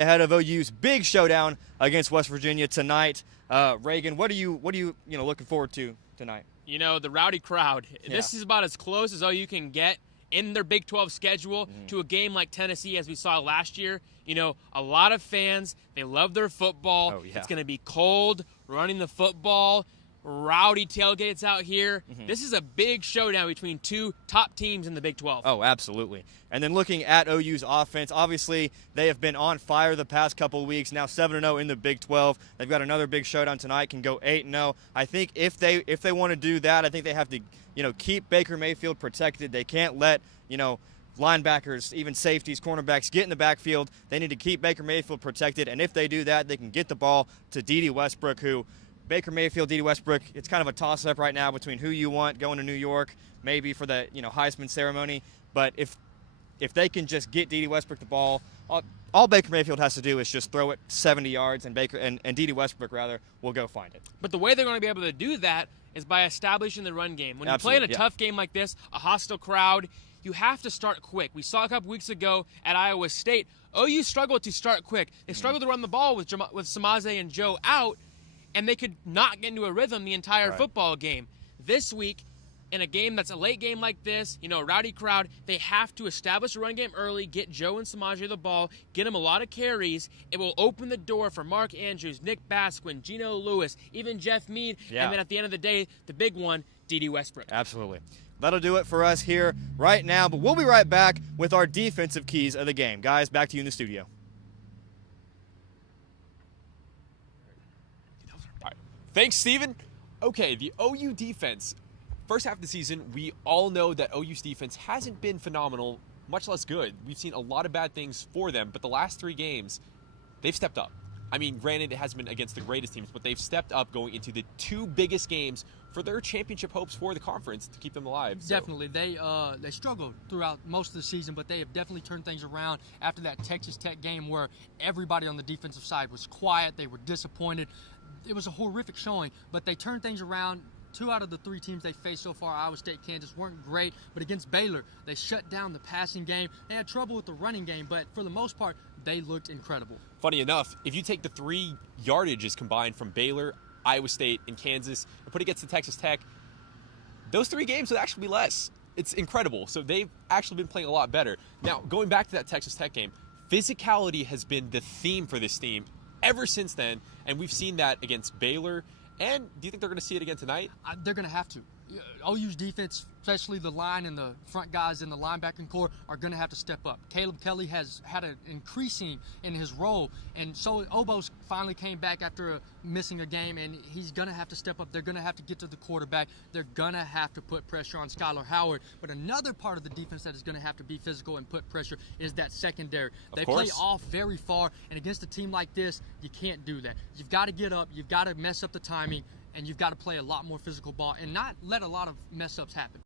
ahead of OU's big showdown against West Virginia tonight. Reagan, what are you looking forward to tonight? You know, the rowdy crowd. Yeah. This is about as close as OU can get in their Big 12 schedule to a game like Tennessee, as we saw last year. You know, a lot of fans, they love their football. Oh, yeah. It's going to be cold, running the football, rowdy tailgates out here. This is a big showdown between two top teams in the Big 12. Oh, absolutely. And then looking at OU's offense, obviously they have been on fire the past couple of weeks. Now 7-0 in the Big 12. They've got another big showdown tonight. Can go 8-0. I think if they want to do that, I think they have to keep Baker Mayfield protected. They can't let linebackers, even safeties, cornerbacks get in the backfield. They need to keep Baker Mayfield protected. And if they do that, they can get the ball to Dede Westbrook, who Baker Mayfield, Dede Westbrook, it's kind of a toss-up right now between who you want going to New York, maybe for the Heisman ceremony. But if they can just get Dede Westbrook the ball, all Baker Mayfield has to do is just throw it 70 yards, and Dede Westbrook will go find it. But the way they're going to be able to do that is by establishing the run game. When you play in a tough game like this, a hostile crowd, you have to start quick. We saw a couple weeks ago at Iowa State, OU struggled to start quick. They struggled to run the ball with Samaje and Joe out, and they could not get into a rhythm the entire football game. This week, in a game that's a late game like this, a rowdy crowd, they have to establish a run game early, get Joe and Samaje the ball, get them a lot of carries. It will open the door for Mark Andrews, Nick Basquin, Geno Lewis, even Jeff Mead, and then at the end of the day, the big one, Dede Westbrook. Absolutely. That'll do it for us here right now, but we'll be right back with our defensive keys of the game. Guys, back to you in the studio. Thanks, Steven. Okay, the OU defense. First half of the season, we all know that OU's defense hasn't been phenomenal, much less good. We've seen a lot of bad things for them, but the last 3 games, they've stepped up. I mean, granted, it hasn't been against the greatest teams, but they've stepped up going into the 2 biggest games for their championship hopes for the conference to keep them alive. Definitely. They struggled throughout most of the season, but they have definitely turned things around after that Texas Tech game where everybody on the defensive side was quiet. They were disappointed. It was a horrific showing, but they turned things around. 2 out of the 3 teams they faced so far, Iowa State, Kansas, weren't great. But against Baylor, they shut down the passing game. They had trouble with the running game, but for the most part, they looked incredible. Funny enough, if you take the 3 yardages combined from Baylor, Iowa State, and Kansas and put it against the Texas Tech, those 3 games would actually be less. It's incredible. So they've actually been playing a lot better. Now, going back to that Texas Tech game, physicality has been the theme for this team ever since then, and we've seen that against Baylor. And do you think they're going to see it again tonight? They're going to have to. OU's defense, especially the line and the front guys in the linebacking core, are going to have to step up. Caleb Kelly has had an increasing in his role, and so Obos finally came back after missing a game, and he's going to have to step up. They're going to have to get to the quarterback. They're going to have to put pressure on Skylar Howard. But another part of the defense that is going to have to be physical and put pressure is that secondary. They play off very far, and against a team like this, you can't do that. You've got to get up. You've got to mess up the timing. And you've got to play a lot more physical ball and not let a lot of mess-ups happen.